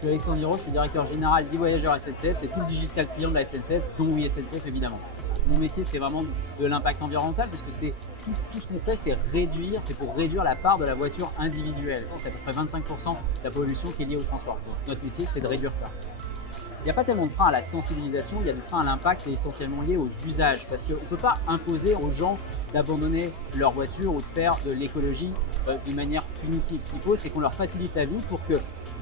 suis Alexandre Liraud, je suis directeur général d'e-Voyageurs SNCF, c'est tout le digital client de la SNCF, dont Oui SNCF évidemment. Mon métier, c'est vraiment de l'impact environnemental parce que c'est tout ce qu'on fait, c'est pour réduire la part de la voiture individuelle. C'est à peu près 25% de la pollution qui est liée au transport. Donc notre métier, c'est de réduire ça. Il n'y a pas tellement de frein à la sensibilisation, il y a des freins à l'impact, c'est essentiellement lié aux usages. Parce qu'on ne peut pas imposer aux gens d'abandonner leur voiture ou de faire de l'écologie d'une manière punitive. Ce qu'il faut, c'est qu'on leur facilite la vie pour que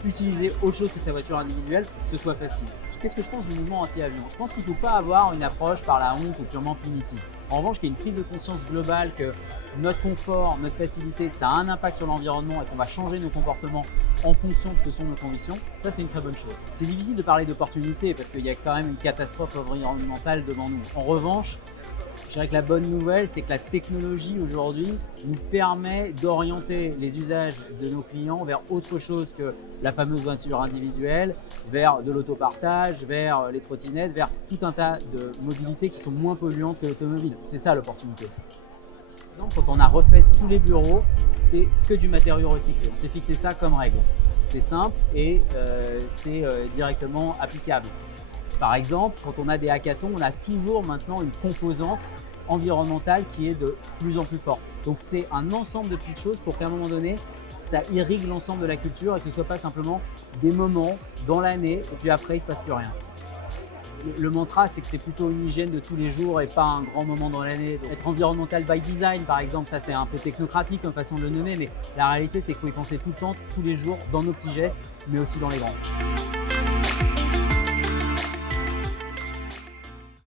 utiliser autre chose que sa voiture individuelle, ce soit facile. Qu'est-ce que je pense du mouvement anti-avion? Je pense qu'il ne faut pas avoir une approche par la honte ou purement punitive. En revanche, qu'il y ait une prise de conscience globale que notre confort, notre facilité, ça a un impact sur l'environnement et qu'on va changer nos comportements en fonction de ce que sont nos conditions, ça c'est une très bonne chose. C'est difficile de parler d'opportunité parce qu'il y a quand même une catastrophe environnementale devant nous. En revanche, je dirais que la bonne nouvelle, c'est que la technologie aujourd'hui nous permet d'orienter les usages de nos clients vers autre chose que la fameuse voiture individuelle, vers de l'autopartage, vers les trottinettes, vers tout un tas de mobilités qui sont moins polluantes que l'automobile. C'est ça l'opportunité. Quand on a refait tous les bureaux, c'est que du matériau recyclé. On s'est fixé ça comme règle. C'est simple et c'est directement applicable. Par exemple, quand on a des hackathons, on a toujours maintenant une composante environnementale qui est de plus en plus forte. Donc c'est un ensemble de petites choses pour qu'à un moment donné, ça irrigue l'ensemble de la culture et que ce ne soit pas simplement des moments dans l'année et puis après il ne se passe plus rien. Le mantra, c'est que c'est plutôt une hygiène de tous les jours et pas un grand moment dans l'année. Être environnemental by design, par exemple, ça c'est un peu technocratique comme façon de le nommer, mais la réalité c'est qu'il faut y penser tout le temps, tous les jours, dans nos petits gestes, mais aussi dans les grands.